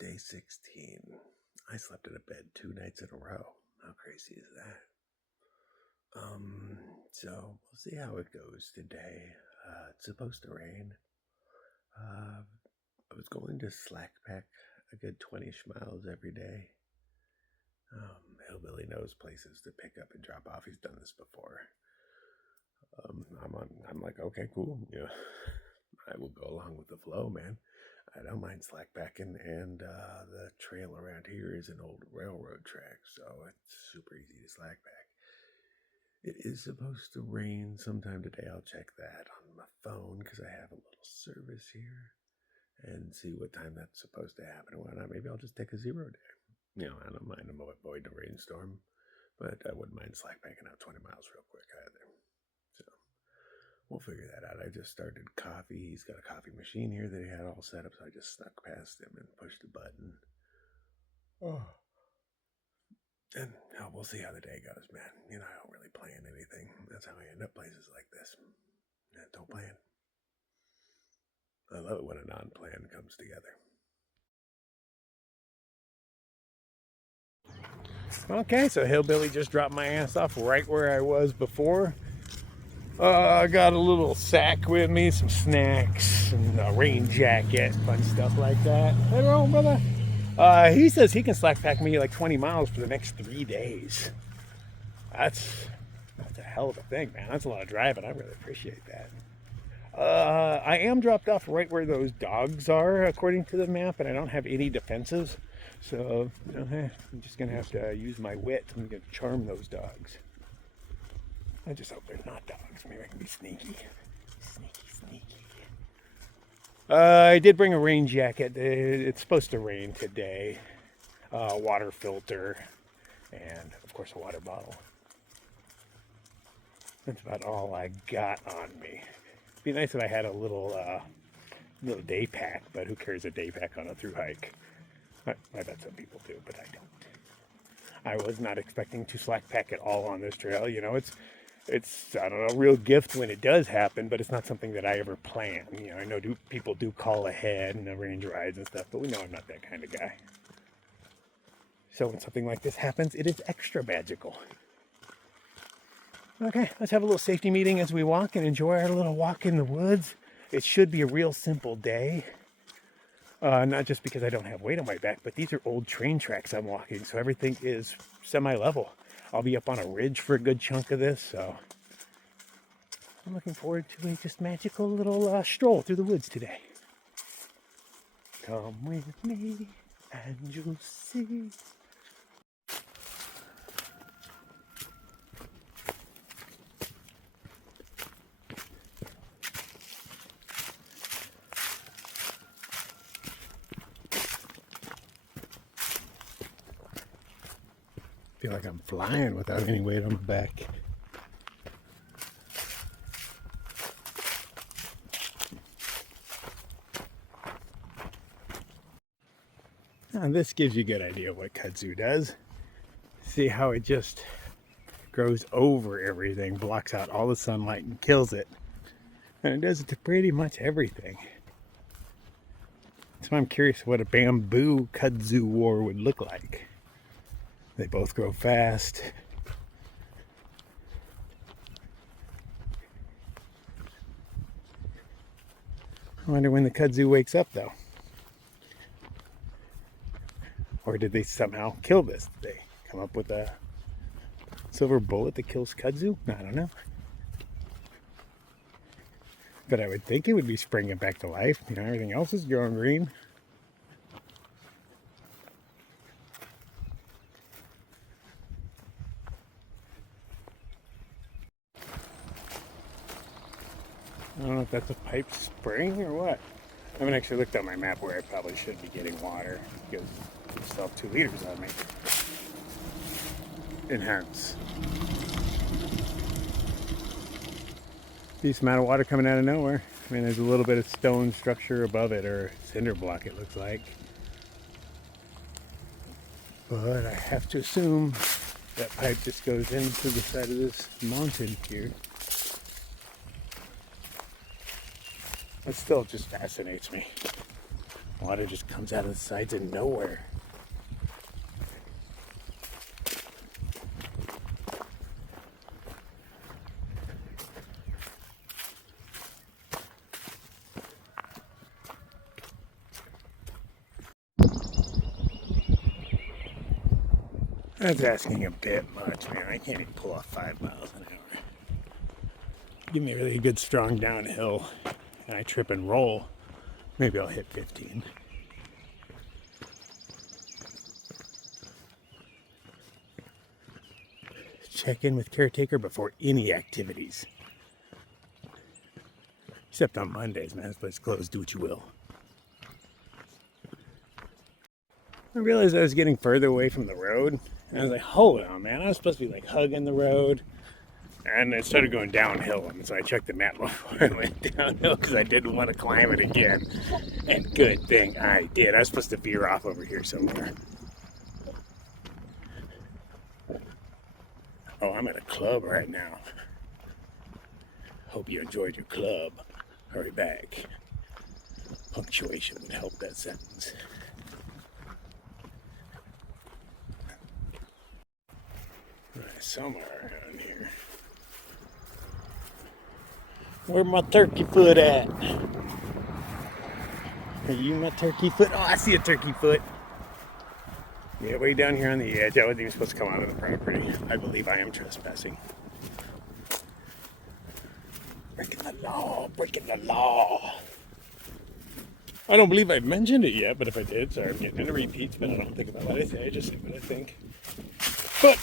Day 16. I slept in a bed 2 nights in a row. How crazy is that? So we'll see how it goes today. It's supposed to rain. I was going to slack pack a good 20 miles every day. Hillbilly knows places to pick up and drop off. He's done this before. I'm like, okay, cool. Yeah, I will go along with the flow, man. I don't mind slackpacking, and the trail around here is an old railroad track, so it's super easy to slackpack. It is supposed to rain sometime today. I'll check that on my phone because I have a little service here and see what time that's supposed to happen. Why not? Maybe I'll just take a 0 day. I don't mind avoiding a rainstorm, but I wouldn't mind slackpacking out 20 miles real quick either. So we'll figure that out. I just started coffee. He's got a coffee machine here that he had all set up, so I just snuck past him and pushed the button. And we'll see how the day goes, man. I don't really plan anything. That's how I end up places like this. Don't plan. I love it when a non-plan comes together. Okay, so Hillbilly just dropped my ass off right where I was before. I got a little sack with me, some snacks, and a rain jacket, fun stuff like that. Hey, wrong, brother. He says he can slack pack me like 20 miles for the next 3 days. That's a hell of a thing, man. That's a lot of driving. I really appreciate that. I am dropped off right where those dogs are, according to the map, and I don't have any defenses. So, I'm just going to have to use my wit. I'm going to charm those dogs. I just hope they're not dogs. Maybe I can be sneaky. Sneaky. I did bring a rain jacket. It's supposed to rain today. Water filter. And, of course, a water bottle. That's about all I got on me. It'd be nice if I had a little day pack, but who carries a day pack on a through hike? I bet some people do, but I don't. I was not expecting to slack pack at all on this trail. It's I don't know, a real gift when it does happen, but it's not something that I ever plan. I know people do call ahead and arrange rides and stuff, but we know I'm not that kind of guy. So when something like this happens, it is extra magical. Okay, let's have a little safety meeting as we walk and enjoy our little walk in the woods. It should be a real simple day. Not just because I don't have weight on my back, but these are old train tracks I'm walking, so everything is semi-level. I'll be up on a ridge for a good chunk of this, so I'm looking forward to a just magical little stroll through the woods today. Come with me and you'll see. I feel like I'm flying without any weight on my back. Now this gives you a good idea of what kudzu does. See how it just grows over everything, blocks out all the sunlight and kills it. And it does it to pretty much everything. So I'm curious what a bamboo kudzu war would look like. They both grow fast. I wonder when the kudzu wakes up, though. Or did they somehow kill this? Did they come up with a silver bullet that kills kudzu? I don't know. But I would think it would be springing back to life. Everything else is growing green. I don't know if that's a piped spring or what. I haven't actually looked at my map where I probably should be getting water because I still have 2 liters on me. Enhance. Decent amount of water coming out of nowhere. There's a little bit of stone structure above it, or cinder block it looks like. But I have to assume that pipe just goes into the side of this mountain here. It still just fascinates me. Water just comes out of the sides of nowhere. That's asking a bit much, man. I can't even pull off 5 miles an hour. Give me a really good strong downhill and I trip and roll. Maybe I'll hit 15. Check in with caretaker before any activities. Except on Mondays, man. This place is closed. Do what you will. I realized I was getting further away from the road. And I was like, hold on, man. I was supposed to be like hugging the road. And it started going downhill. And so I checked the map before I went downhill because I didn't want to climb it again. And good thing I did. I was supposed to veer off over here somewhere. Oh, I'm at a club right now. Hope you enjoyed your club. Hurry back. Punctuation would help that sentence. Right, somewhere around here. Where my turkey foot at? Are you my turkey foot? Oh, I see a turkey foot. Yeah, way down here on the edge. I wasn't even supposed to come out of the property. I believe I am trespassing. Breaking the law, breaking the law. I don't believe I've mentioned it yet, but if I did, sorry, I'm getting into repeats, but I don't think about what I say, I just say what I think. But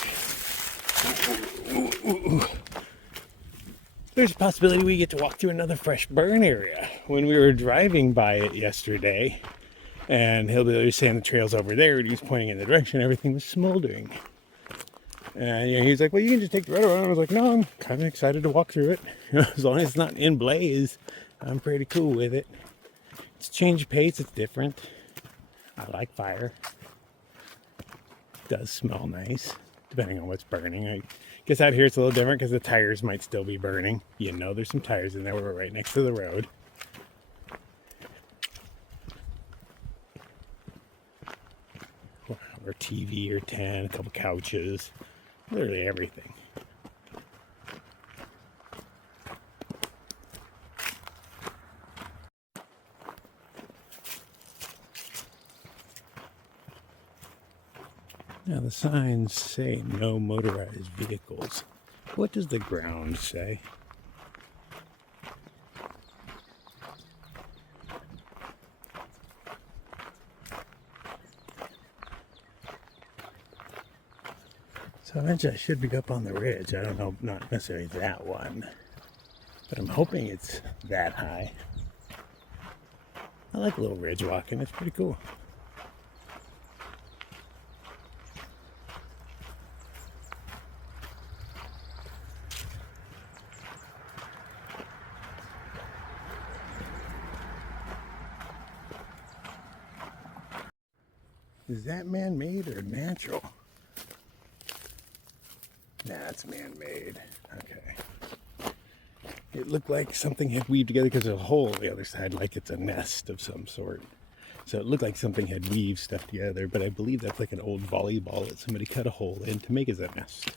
there's a possibility we get to walk through another fresh burn area. When we were driving by it yesterday, and Hillbilly was saying the trail's over there, and he was pointing in the direction, everything was smoldering. And he was like, well, you can just take the road around. I was like, no, I'm kind of excited to walk through it. As long as it's not in blaze, I'm pretty cool with it. It's change of pace, it's different. I like fire. It does smell nice, depending on what's burning. I guess out here it's a little different because the tires might still be burning. You know there's some tires in there. We're right next to the road. Or TV or 10, a couple couches, literally everything. Now the signs say no motorized vehicles. What does the ground say? So eventually I should be up on the ridge. I don't know, not necessarily that one, but I'm hoping it's that high. I like a little ridge walking, it's pretty cool. Is that man-made or natural? Nah, it's man-made. Okay. It looked like something had weaved together because there's a hole on the other side, like it's a nest of some sort. So it looked like something had weaved stuff together, but I believe that's like an old volleyball that somebody cut a hole in to make as a nest.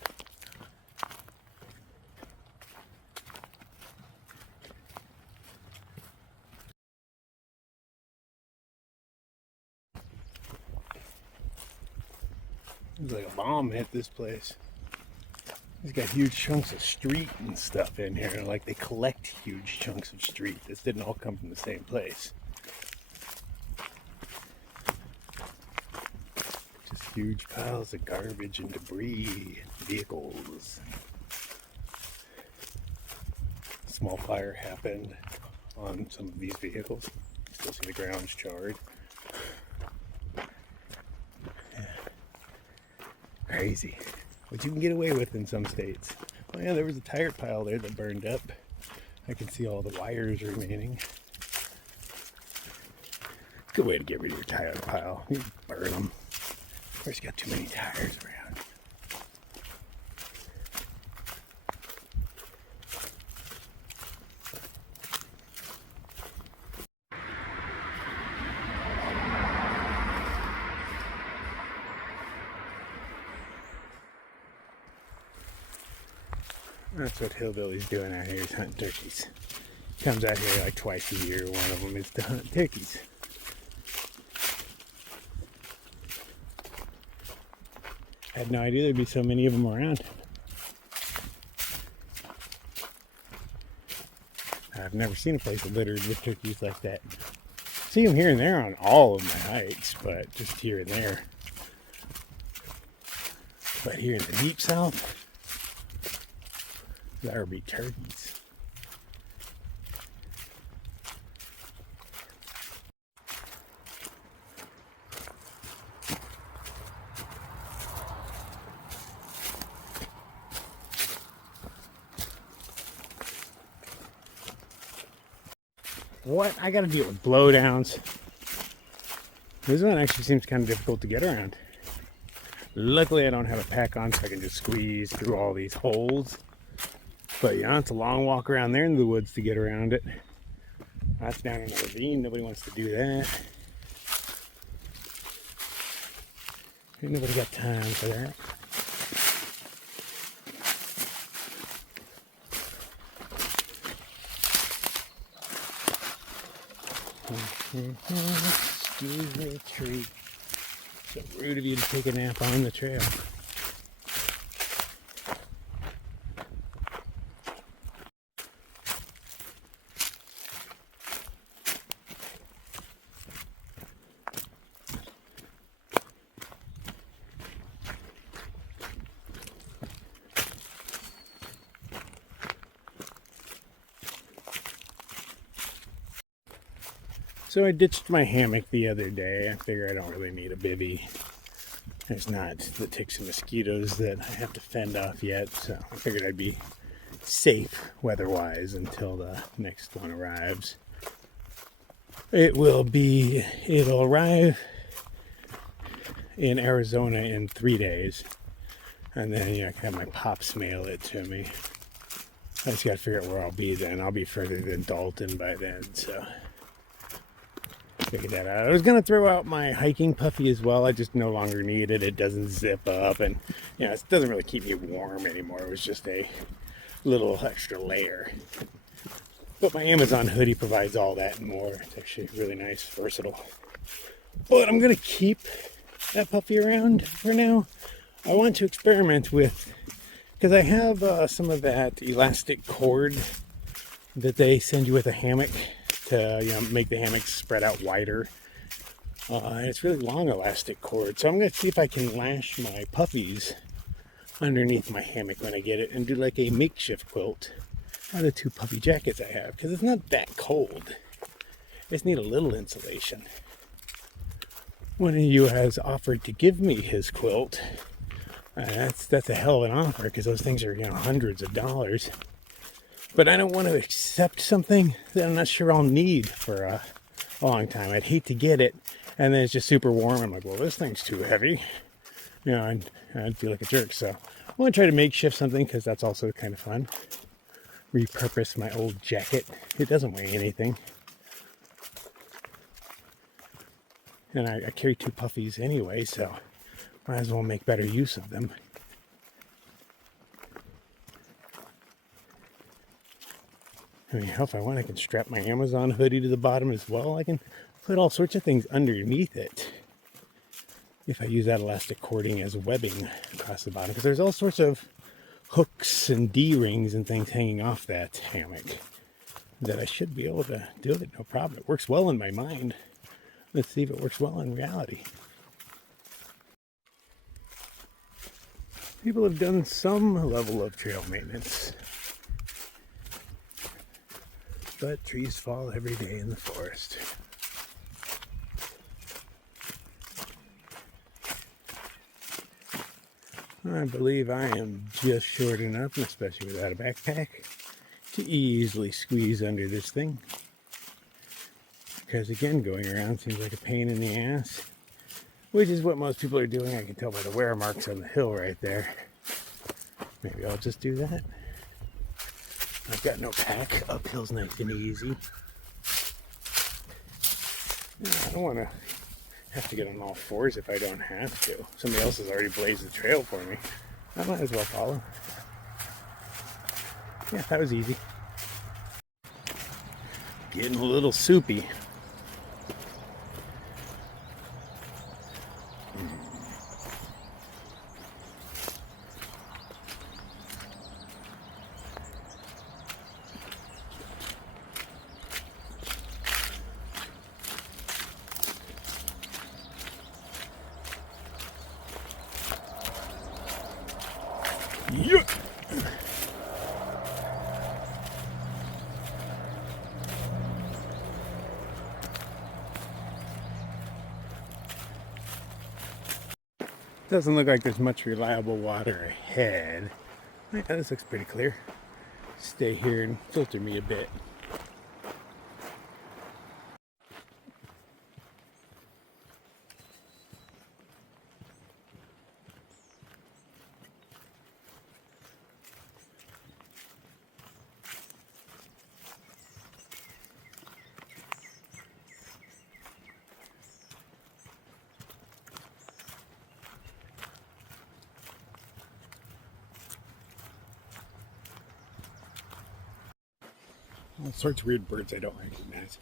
It was like a bomb hit this place. It's got huge chunks of street and stuff in here. Like they collect huge chunks of street. This didn't all come from the same place. Just huge piles of garbage and debris, vehicles. A small fire happened on some of these vehicles. You still see the ground's charred. Crazy. What you can get away with in some states. Oh yeah, there was a tire pile there that burned up. I can see all the wires remaining. Good way to get rid of your tire pile. You burn them. Of course, you got too many tires around. That's what Hillbilly's doing out here, is hunting turkeys. Comes out here like twice a year. One of them is to hunt turkeys. I had no idea there'd be so many of them around. I've never seen a place littered with turkeys like that. See them here and there on all of my hikes, but just here and there. But here in the deep south, there be turkeys. What? I gotta deal with blowdowns. This one actually seems kind of difficult to get around. Luckily I don't have a pack on, so I can just squeeze through all these holes. But yeah, it's a long walk around there in the woods to get around it. That's down in a ravine. Nobody wants to do that. Ain't nobody got time for that. Excuse me, tree. So rude of you to take a nap on the trail. So I ditched my hammock the other day. I figure I don't really need a bivvy. There's not the ticks and mosquitoes that I have to fend off yet, so I figured I'd be safe weather-wise until the next one arrives. It'll arrive in Arizona in 3 days, and then I can have my pops mail it to me. I just gotta figure out where I'll be then. I'll be further than Dalton by then, so figure that out. I was gonna throw out my hiking puffy as well. I just no longer need it. It doesn't zip up, and it doesn't really keep me warm anymore. It was just a little extra layer. But my Amazon hoodie provides all that and more. It's actually really nice, versatile. But I'm gonna keep that puffy around for now. I want to experiment with, because I have some of that elastic cord that they send you with a hammock to make the hammock spread out wider. And it's really long elastic cord. So I'm going to see if I can lash my puffies underneath my hammock when I get it and do like a makeshift quilt on the 2 puffy jackets I have. Because it's not that cold. I just need a little insulation. One of you has offered to give me his quilt. That's a hell of an offer, because those things are hundreds of dollars. But I don't want to accept something that I'm not sure I'll need for a long time. I'd hate to get it, and then it's just super warm. I'm like, well, this thing's too heavy. I'd feel like a jerk. So I want to try to makeshift something, because that's also kind of fun. Repurpose my old jacket. It doesn't weigh anything. And I carry 2 puffies anyway, so might as well make better use of them. I mean, hell, if I want, I can strap my Amazon hoodie to the bottom as well. I can put all sorts of things underneath it if I use that elastic cording as webbing across the bottom. Because there's all sorts of hooks and D-rings and things hanging off that hammock that I should be able to do it, no problem. It works well in my mind. Let's see if it works well in reality. People have done some level of trail maintenance. But trees fall every day in the forest. I believe I am just short enough, especially without a backpack, to easily squeeze under this thing. Because again, going around seems like a pain in the ass. Which is what most people are doing. I can tell by the wear marks on the hill right there. Maybe I'll just do that. I've got no pack. Uphill's nice and easy. I don't want to have to get on all fours if I don't have to. Somebody else has already blazed the trail for me. I might as well follow. Yeah, that was easy. Getting a little soupy. Yeah. Doesn't look like there's much reliable water ahead. Yeah, this looks pretty clear. Stay here and filter me a bit. All sorts of weird birds I don't recognize.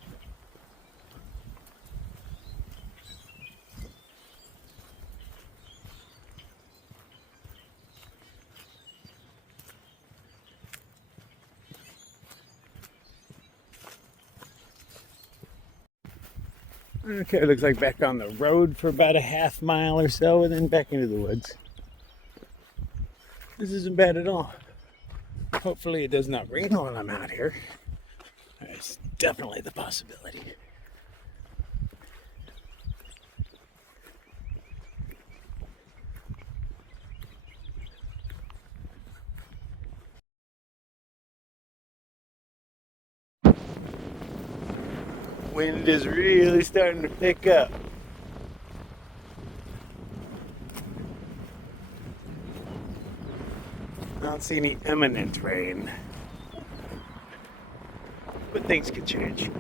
Okay, it looks like back on the road for about a half mile or so and then back into the woods. This isn't bad at all. Hopefully it does not rain while I'm out here. There's definitely the possibility. Wind is really starting to pick up. I don't see any imminent rain, but things could change.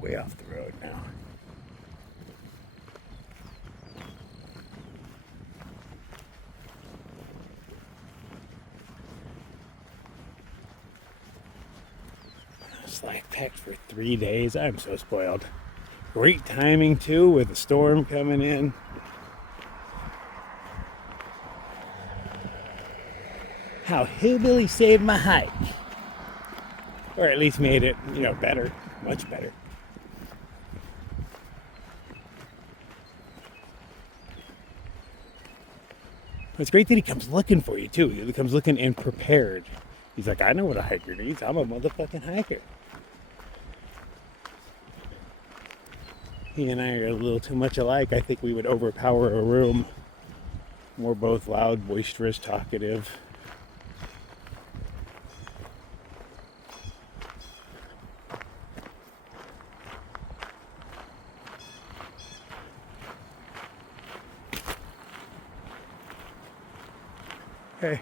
Way off the road now. Slack packed for 3 days. I'm so spoiled. Great timing too, with a storm coming in. How hillbilly saved my hike, or at least made it, better, much better. It's great that he comes looking for you too. He comes looking and prepared. He's like, I know what a hiker needs. I'm a motherfucking hiker. He and I are a little too much alike. I think we would overpower a room. We're both loud, boisterous, talkative. Okay.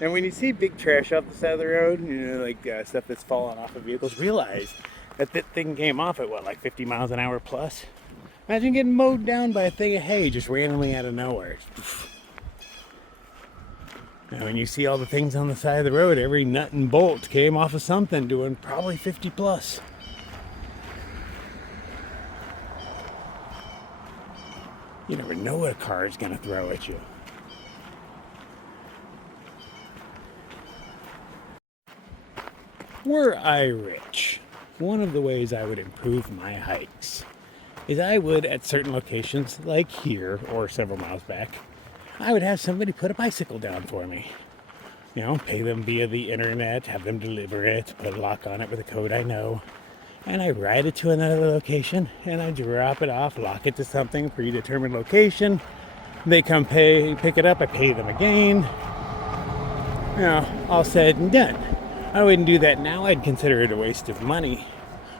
And when you see big trash off the side of the road, like stuff that's falling off of vehicles, realize that thing came off at like 50 miles an hour plus. Imagine getting mowed down by a thing of hay just randomly out of nowhere. And when you see all the things on the side of the road, every nut and bolt came off of something doing probably 50 plus. You never know what a car is going to throw at you. Were I rich, one of the ways I would improve my hikes is I would, at certain locations, like here or several miles back, I would have somebody put a bicycle down for me. Pay them via the internet, have them deliver it, put a lock on it with a code I know, and I ride it to another location, and I drop it off, lock it to something, predetermined location. They come pick it up, I pay them again. All said and done. I wouldn't do that now. I'd consider it a waste of money.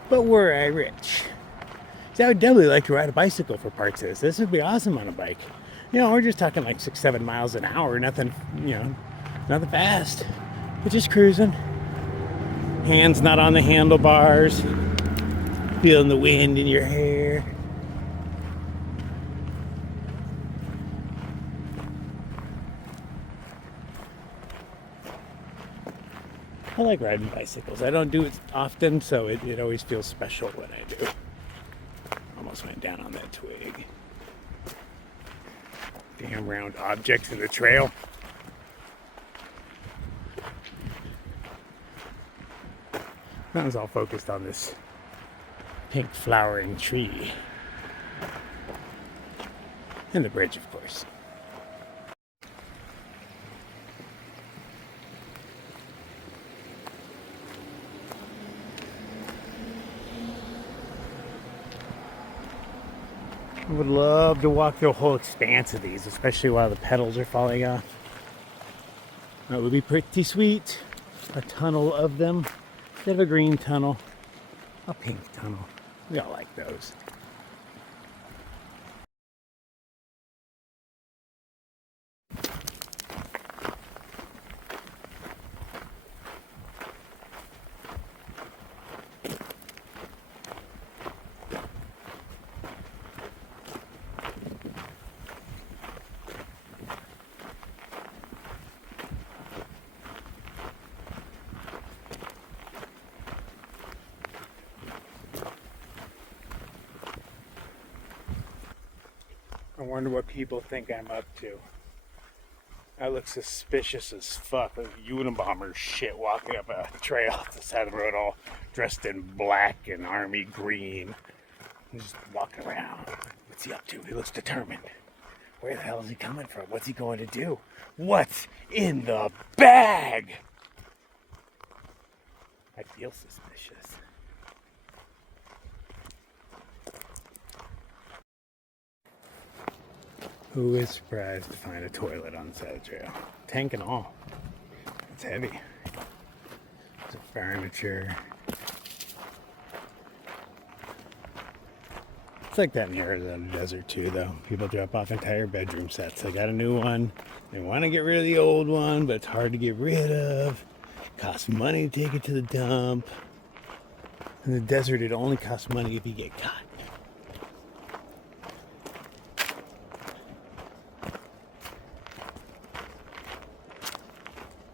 But were I rich? See, I would definitely like to ride a bicycle for parts of this. This would be awesome on a bike. We're just talking like 6-7 miles an hour. Nothing, nothing fast. But just cruising. Hands not on the handlebars. Feeling the wind in your hair. I like riding bicycles. I don't do it often, so it always feels special when I do. Almost went down on that twig. Damn round objects in the trail. I was all focused on this pink flowering tree. And the bridge, of course. I would love to walk through a whole expanse of these, especially while the petals are falling off. That would be pretty sweet. A tunnel of them. Instead of a green tunnel, a pink tunnel. We all like those. I wonder what people think I'm up to. I look suspicious as fuck, like Unabomber shit, walking up a trail off the side of the road all dressed in black and army green. I'm just walking around. What's he up to? He looks determined. Where the hell is he coming from? What's he going to do? What's in the bag? I feel suspicious. Who is surprised to find a toilet on the side of the trail? Tank and all. It's heavy. There's furniture. It's like that in the Arizona desert too, though. People drop off entire bedroom sets. I got a new one. They want to get rid of the old one, but it's hard to get rid of. It costs money to take it to the dump. In the desert, it only costs money if you get caught.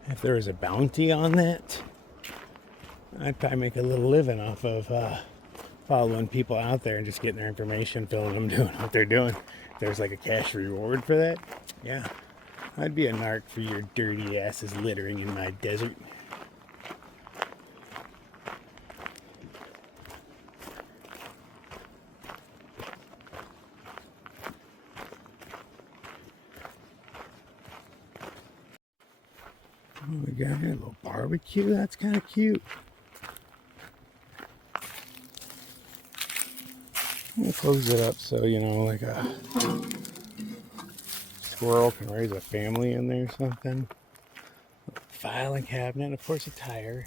If there was a bounty on that, I'd probably make a little living off of following people out there and just getting their information, filling them, doing what they're doing. If there's like a cash reward for that, yeah, I'd be a narc for your dirty asses littering in my desert. Oh, we got here a little barbecue. That's kind of cute. I'm gonna close it up so, you know, like a squirrel can raise a family in there or something. A filing cabinet, of course, a tire.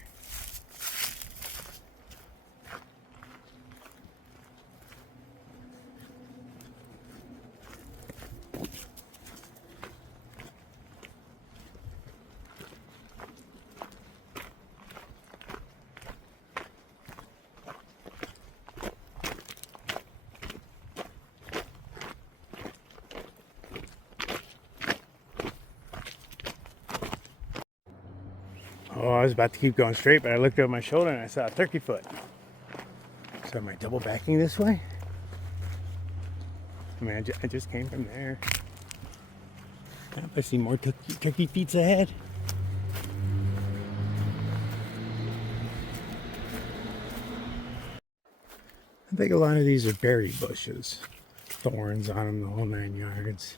Oh, I was about to keep going straight, but I looked over my shoulder and I saw a turkey foot. So am I double backing this way? I mean, I just came from there. Yep, I see more turkey feet ahead. I think a lot of these are berry bushes. Thorns on them, the whole 9 yards.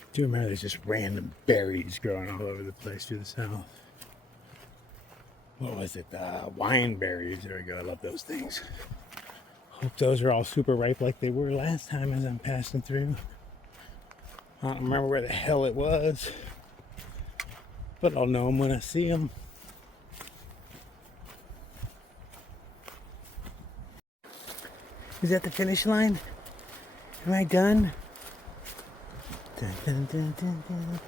I do remember there's just random berries growing all over the place to the south. What was it? Wine berries. There we go. I love those things. Hope those are all super ripe like they were last time as I'm passing through. I don't remember where the hell it was, but I'll know them when I see them. Is that the finish line? Am I done? Dun, dun, dun, dun, dun.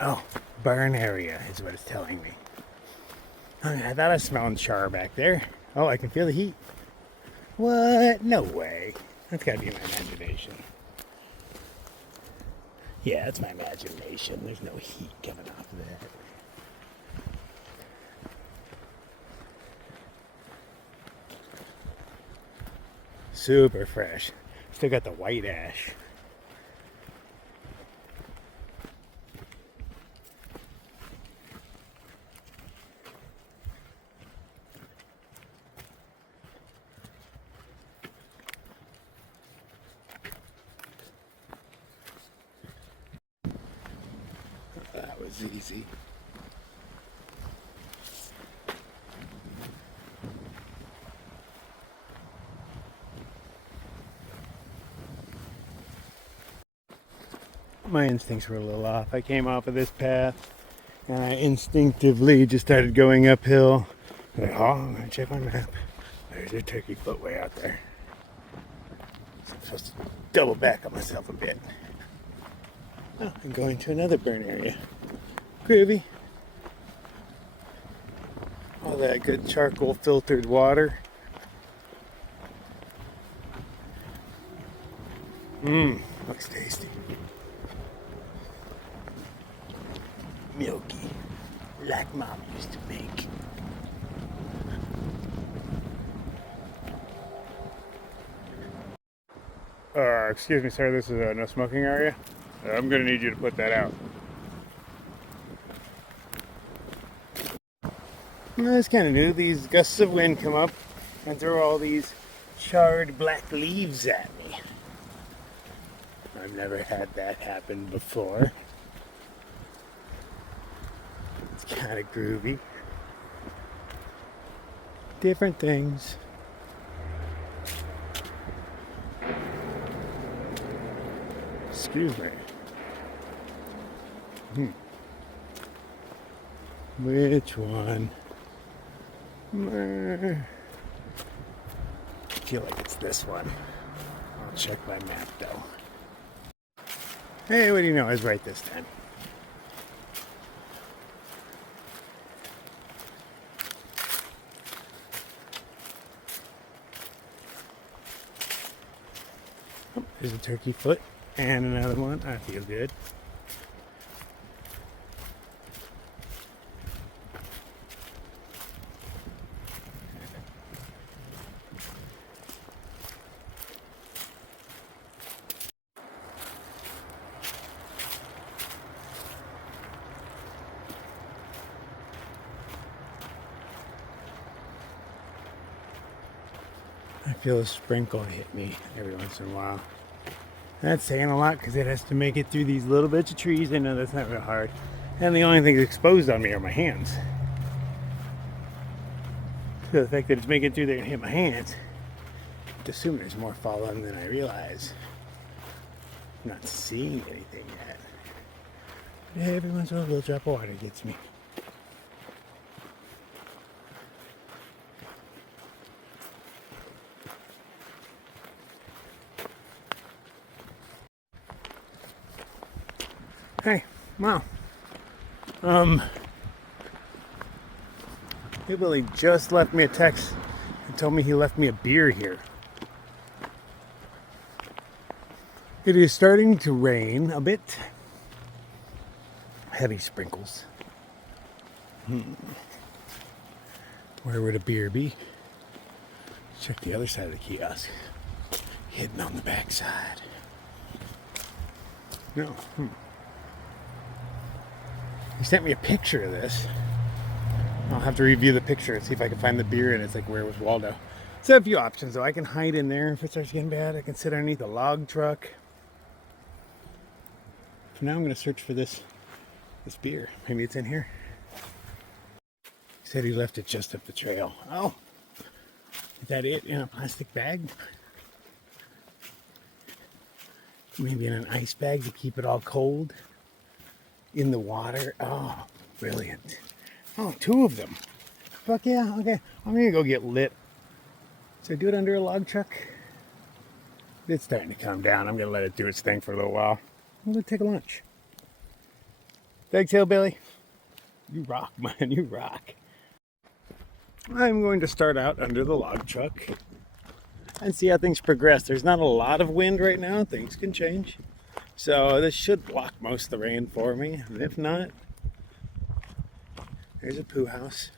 Oh, burn area is what it's telling me. I thought I was smelling char back there. Oh, I can feel the heat. What? No way. That's gotta be my imagination. Yeah, that's my imagination. There's no heat coming off of that. Super fresh. Still got the white ash. That was easy. My instincts were a little off. I came off of this path and I instinctively just started going uphill. Like, oh, I'm gonna check my map. There's a turkey foot way out there. So I'm supposed to double back on myself a bit. Oh, I'm going to another burn area. Groovy. All that good charcoal filtered water. Mmm, looks tasty. Milky, like Mom used to make. Excuse me, sir, this is a no smoking area. I'm gonna need you to put that out. Well, that's kind of new. These gusts of wind come up and throw all these charred black leaves at me. I've never had that happen before. It's kind of groovy. Different things. Excuse me. Which one? I feel like it's this one. I'll check my map though. Hey, what do you know? I was right this time. Oh, there's a turkey foot and another one. I feel good. I feel a sprinkle hit me every once in a while. That's saying a lot because it has to make it through these little bits of trees. I know that's not real hard. And the only thing exposed on me are my hands. So the fact that it's making it through there and hit my hands, I assume there's more falling than I realize. I'm not seeing anything yet. Every once in a while, a little drop of water gets me. Hey, wow. Billy just left me a text and told me he left me a beer here. It is starting to rain a bit. Heavy sprinkles. Where would a beer be? Check the other side of the kiosk. Hidden on the backside. No. He sent me a picture of this. I'll have to review the picture and see if I can find the beer, and it's like, where was Waldo? So I have a few options though. I can hide in there if it starts getting bad. I can sit underneath a log truck. For now I'm gonna search for this beer. Maybe it's in here. He said he left it just up the trail. Oh, is that it in a plastic bag? Maybe in an ice bag to keep it all cold? In the water. Oh, brilliant. Oh, 2 of them. Fuck yeah, okay. I'm gonna go get lit. So do it under a log truck. It's starting to calm down. I'm gonna let it do its thing for a little while. I'm gonna take a lunch. Thanks, Hillbilly. You rock, man, you rock. I'm going to start out under the log truck and see how things progress. There's not a lot of wind right now. Things can change. So this should block most of the rain for me. And if not, there's a poo house.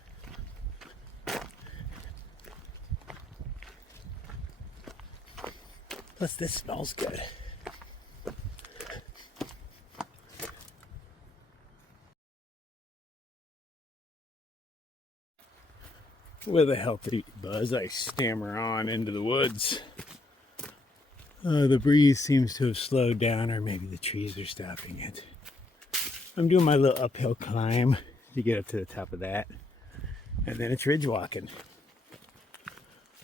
Plus this smells good. With a healthy buzz, I stammer on into the woods. The breeze seems to have slowed down, or maybe the trees are stopping it. I'm doing my little uphill climb to get up to the top of that, and then it's ridge walking.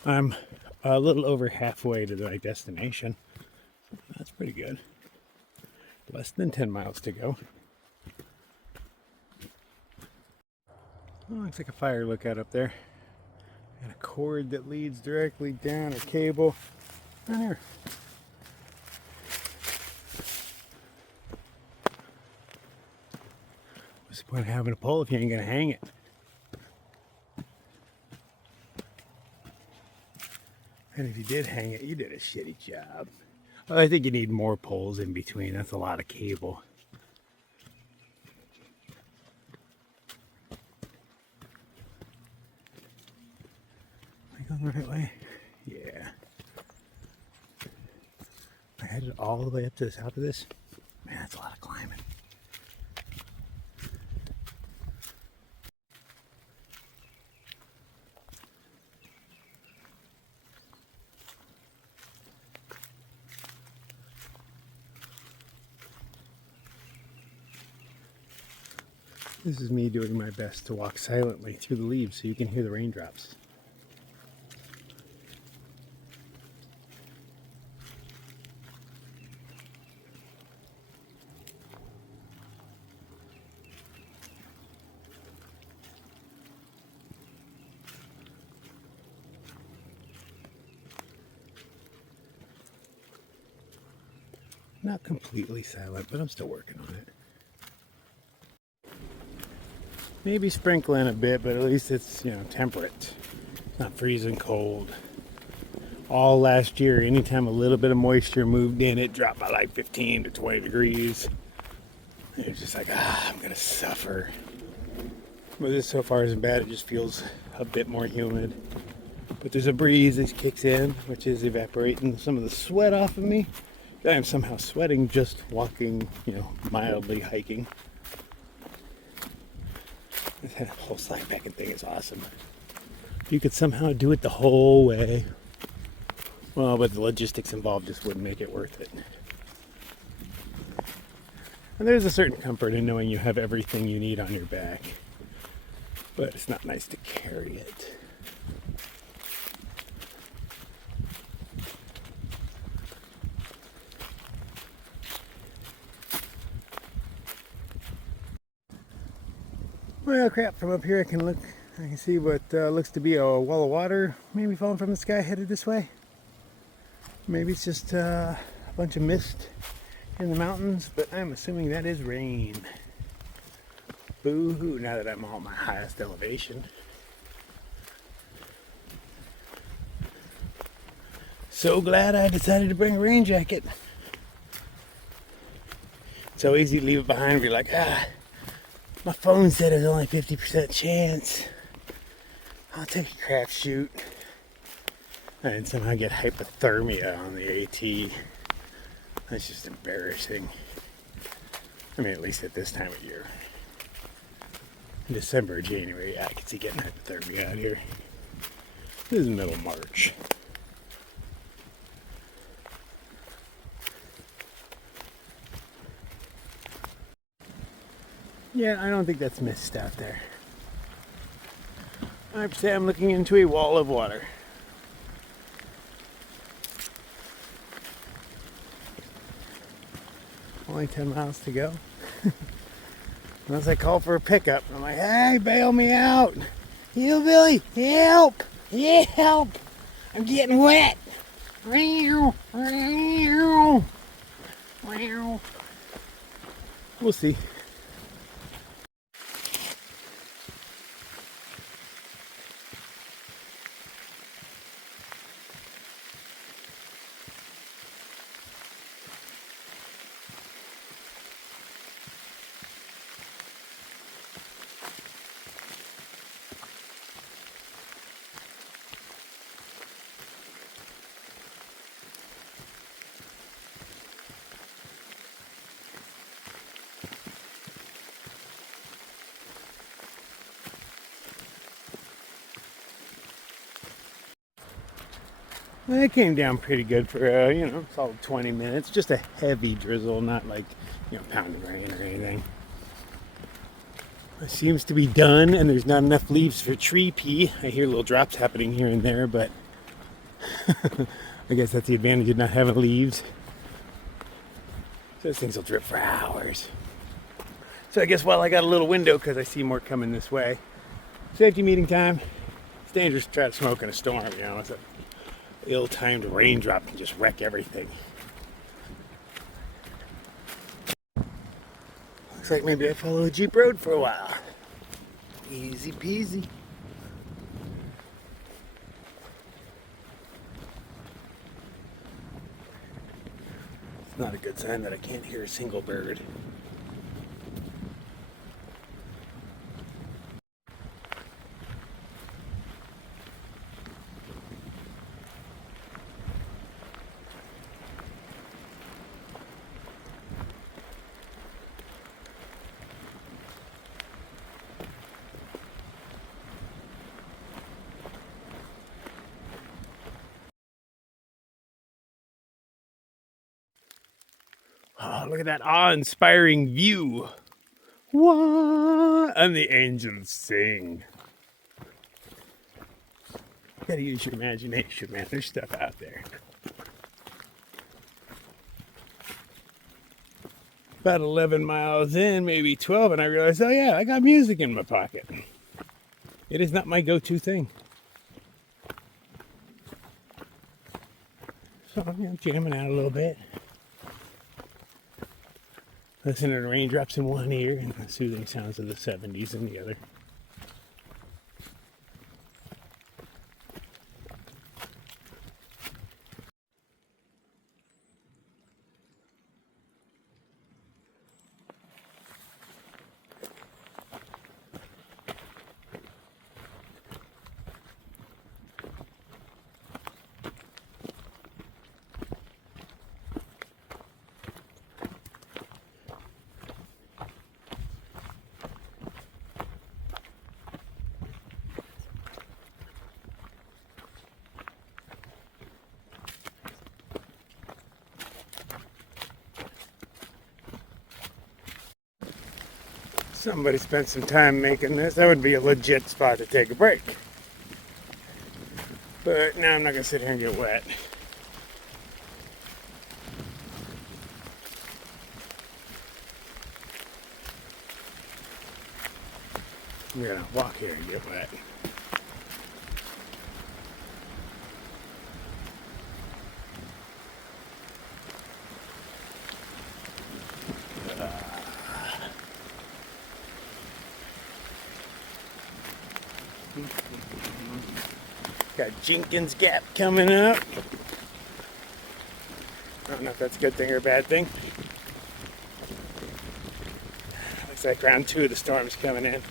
I'm a little over halfway to my destination. That's pretty good. Less than 10 miles to go. Oh, looks like a fire lookout up there. And a cord that leads directly down, a cable. Right here. What's the point of having a pole if you ain't gonna hang it? And if you did hang it, you did a shitty job. Well, I think you need more poles in between. That's a lot of cable. Am I going the right way? Yeah. I headed all the way up to the top of this. Man, that's a lot of climbing. This is me doing my best to walk silently through the leaves so you can hear the raindrops. Not completely silent, but I'm still working on it. Maybe sprinkling a bit, but at least it's, temperate. It's not freezing cold. All last year, anytime a little bit of moisture moved in, it dropped by like 15 to 20 degrees. And it's just like, I'm gonna suffer. But this so far isn't bad. It just feels a bit more humid. But there's a breeze that kicks in, which is evaporating some of the sweat off of me. I am somehow sweating just walking, mildly hiking. That whole slackpacking thing is awesome. You could somehow do it the whole way. Well, but the logistics involved just wouldn't make it worth it. And there's a certain comfort in knowing you have everything you need on your back. But it's not nice to carry it. Well, crap, from up here I can see what looks to be a wall of water maybe falling from the sky headed this way. Maybe it's just a bunch of mist in the mountains, but I'm assuming that is rain. Boo-hoo, now that I'm at my highest elevation. So glad I decided to bring a rain jacket. It's so easy to leave it behind if you're like, my phone said there's only 50% chance. I'll take a crapshoot. And somehow get hypothermia on the AT. That's just embarrassing. I mean, at least at this time of year. In December or January, I could see getting hypothermia out here. This is middle March. Yeah, I don't think that's mist out there. I'd say I'm looking into a wall of water. Only 10 miles to go. Unless I call for a pickup, I'm like, hey, bail me out. Hillbilly, help! Help! I'm getting wet. We'll see. It came down pretty good for, solid 20 minutes. Just a heavy drizzle, not like, pounding rain or anything. It seems to be done, and there's not enough leaves for tree pea. I hear little drops happening here and there, but I guess that's the advantage of not having leaves. So those things will drip for hours. So I guess while I got a little window, because I see more coming this way, safety meeting time. It's dangerous to try to smoke in a storm, It's an ill-timed raindrop can just wreck everything. Looks like maybe I follow a Jeep road for a while. Easy peasy. It's not a good sign that I can't hear a single bird. Oh, look at that awe-inspiring view. What? And the angels sing. You gotta use your imagination, man. There's stuff out there. About 11 miles in, maybe 12, and I realized, oh yeah, I got music in my pocket. It is not my go-to thing. So I'm jamming out a little bit. Listening to raindrops in one ear and the soothing sounds of the 70s in the other. Somebody spent some time making this. That would be a legit spot to take a break. But now I'm not going to sit here and get wet. I'm going to walk here and get wet. Got Jenkins Gap coming up. I don't know if that's a good thing or a bad thing. Looks like round 2 of the storm's coming in.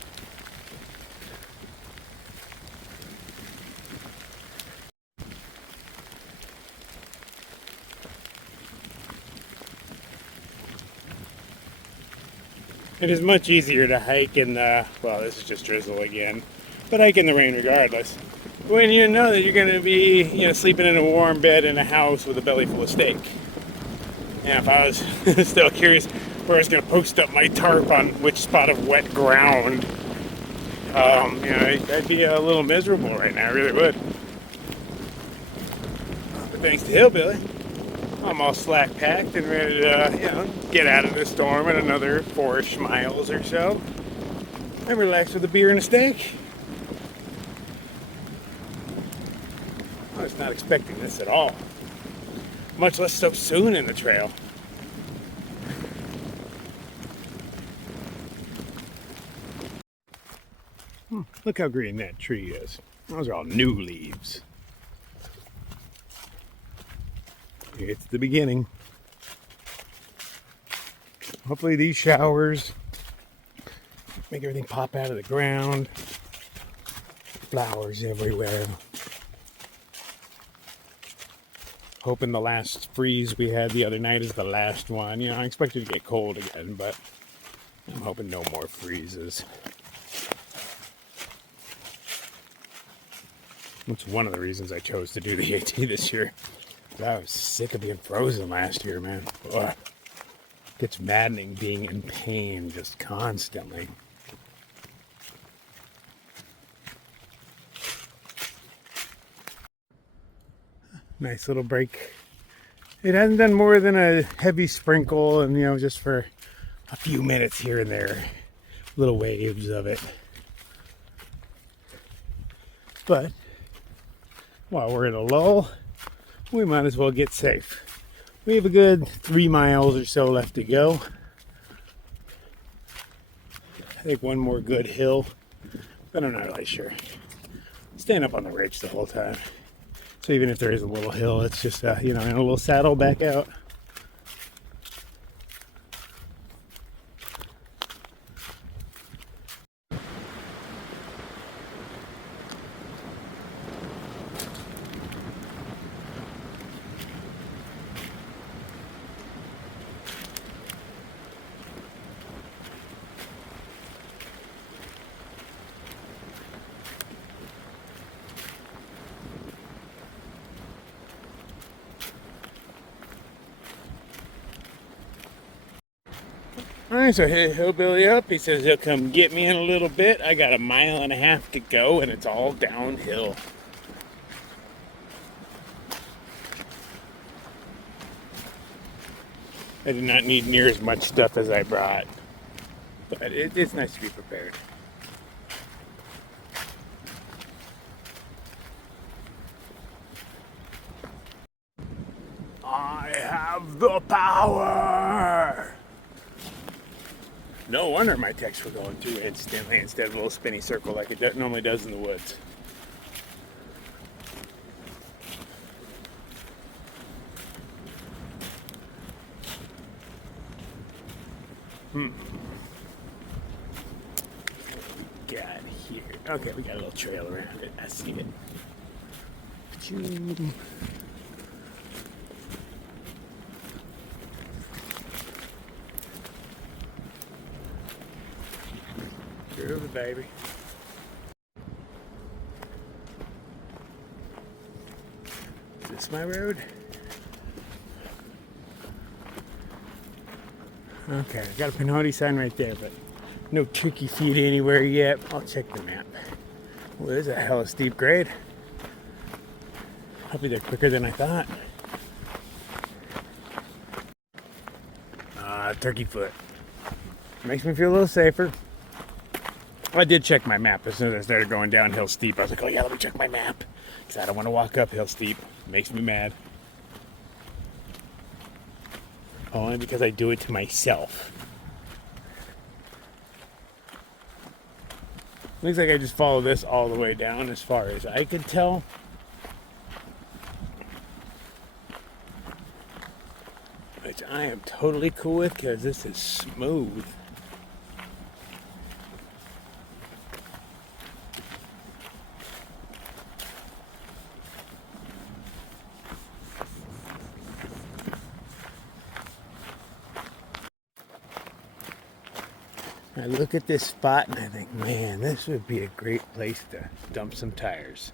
It is much easier to hike in the, well, this is just drizzle again, but hike in the rain regardless. When you know that you're going to be, sleeping in a warm bed in a house with a belly full of steak. And if I was still curious where I was going to post up my tarp on which spot of wet ground, I'd be a little miserable right now, I really would. But thanks to Hillbilly, I'm all slack packed and ready to, get out of the storm in another 4-ish miles or so. And relax with a beer and a steak. I was not expecting this at all, much less so soon in the trail. Look how green that tree is. Those are all new leaves. It's the beginning. Hopefully these showers make everything pop out of the ground. Flowers everywhere. Hoping the last freeze we had the other night is the last one. I expect it to get cold again, but I'm hoping no more freezes. That's one of the reasons I chose to do the AT this year. I was sick of being frozen last year, man. Ugh. It's maddening being in pain just constantly. Nice little break. It hasn't done more than a heavy sprinkle, and just for a few minutes here and there, little waves of it. But while we're in a lull, we might as well get safe. We have a good 3 miles or so left to go. I think one more good hill, but I'm not really sure. Staying up on the ridge the whole time. So even if there is a little hill, it's just, in a little saddle back out. Alright, so hit Hillbilly up. He says he'll come get me in a little bit. I got 1.5 miles to go, and it's all downhill. I did not need near as much stuff as I brought, but it's nice to be prepared. I have the power! No wonder my texts were going through instantly instead of a little spinny circle like it normally does in the woods. Got here. Okay, we got a little trail around it. I see it. Groovy, baby. Is this my road? Okay, I got a Pinhoti sign right there, but no tricky feet anywhere yet. I'll check the map. Well, there's a hella steep grade. I'll be there quicker than I thought. Turkey foot. Makes me feel a little safer. I did check my map as soon as I started going downhill steep. I was like, oh yeah, let me check my map. Because I don't want to walk uphill steep. It makes me mad. Only because I do it to myself. Looks like I just follow this all the way down as far as I could tell. Which I am totally cool with because this is smooth. I look at this spot and I think, man, this would be a great place to dump some tires.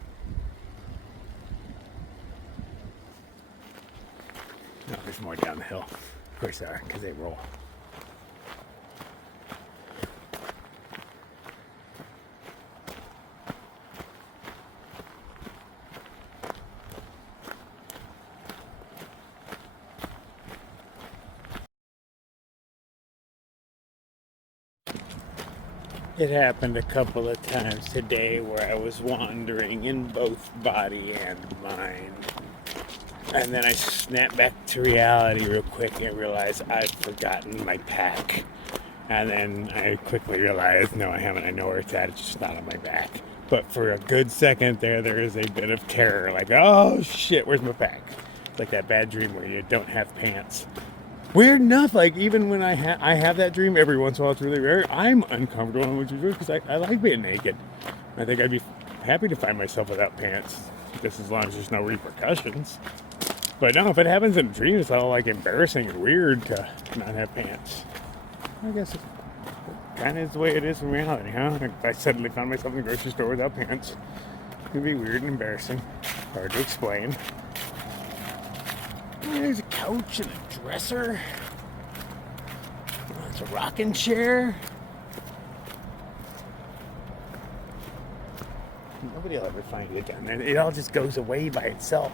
No, there's more down the hill. Of course there are, because they roll. It happened a couple of times today where I was wandering in both body and mind. And then I snapped back to reality real quick and realized I'd forgotten my pack. And then I quickly realized, no, I haven't. I know where it's at. It's just not on my back. But for a good second there is a bit of terror. Like, oh shit, where's my pack? It's like that bad dream where you don't have pants. Weird enough, like even when I have that dream every once in a while, it's really rare. I'm uncomfortable, which is weird because I like being naked. I think I'd be happy to find myself without pants, just as long as there's no repercussions. But no, if it happens in a dream, it's all like embarrassing and weird to not have pants. I guess it kind of is the way it is in reality, huh? If I suddenly found myself in the grocery store without pants, It'd be weird and embarrassing. Hard to explain. There's a couch and a dresser. It's a rocking chair. Nobody will ever find it down there. It all just goes away by itself.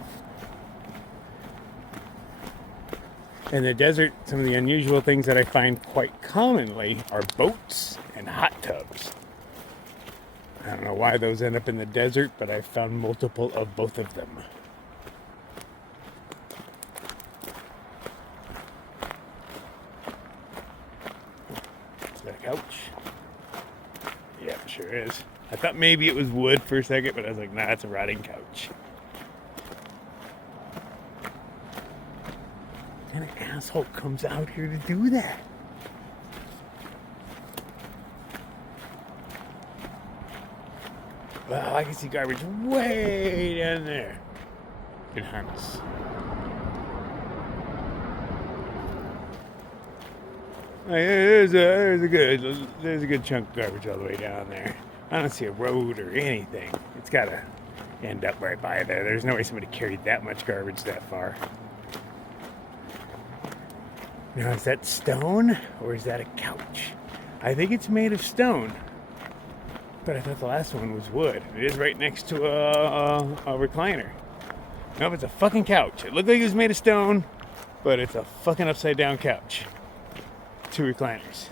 In the desert, some of the unusual things that I find quite commonly are boats and hot tubs. I don't know why those end up in the desert, but I've found multiple of both of them. Is that a couch? Yeah, it sure is. I thought maybe it was wood for a second, but I was like, nah, it's a rotting couch. What kind of asshole comes out here to do that? Wow, I can see garbage way down there. It hunts. There's a good chunk of garbage all the way down there. I don't see a road or anything. It's gotta end up right by there. There's no way somebody carried that much garbage that far. Now, is that stone or is that a couch? I think it's made of stone. But I thought the last one was wood. It is right next to a recliner. Nope, it's a fucking couch. It looked like it was made of stone, but it's a fucking upside down couch. 2 recliners.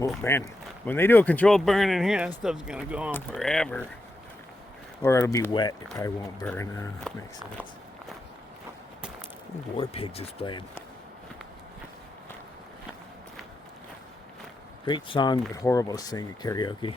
Oh man, when they do a controlled burn in here, that stuff's gonna go on forever. Or it'll be wet. It probably won't burn. Makes sense. War Pigs is playing. Great song, but horrible to sing at karaoke.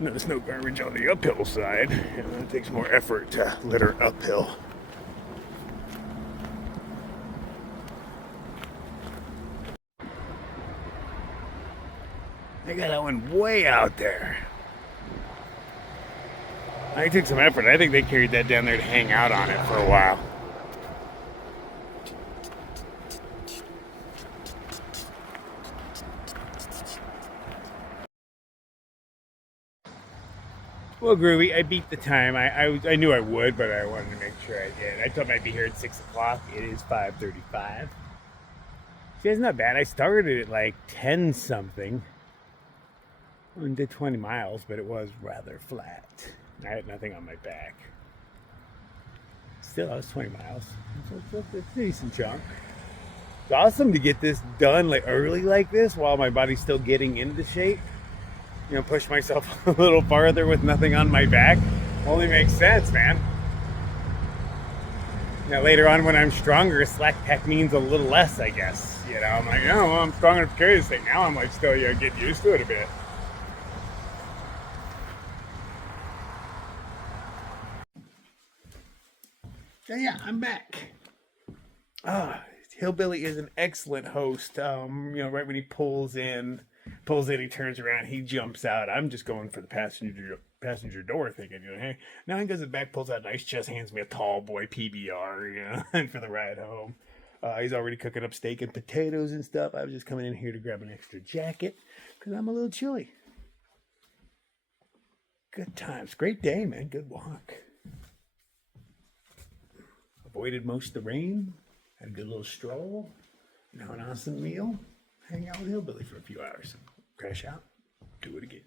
Notice no garbage on the uphill side. It takes more effort to litter uphill. They got that one way out there. I took some effort. I think they carried that down there to hang out on it for a while. Well, Groovy, I beat the time. I knew I would, but I wanted to make sure I did. I thought I'd be here at 6 o'clock. It is 5:35. See, it's not bad. I started at like 10 something. I did 20 miles, but it was rather flat. I had nothing on my back. Still, I was 20 miles. It's a decent chunk. It's awesome to get this done like early like this while my body's still getting into shape. You know, push myself a little farther with nothing on my back. Only makes sense, man. Now, later on when I'm stronger, a slack pack means a little less, I guess. You know, I'm like, oh, well, I'm strong enough to carry this thing. Now I'm like still, you know, getting used to it a bit. So yeah, I'm back. Hillbilly is an excellent host. You know, right when he pulls in, he turns around, he jumps out. I'm just going for the passenger door, thinking, you know, hey. Now he goes in the back, pulls out a nice chest, hands me a tall boy PBR, you know, for the ride home. He's already cooking up steak and potatoes and stuff. I was just coming in here to grab an extra jacket because I'm a little chilly. Good times. Great day, man. Good walk. Avoided most of the rain. Had a good little stroll. Now an awesome meal. Hang out with Hillbilly for a few hours. Crash out. Do it again.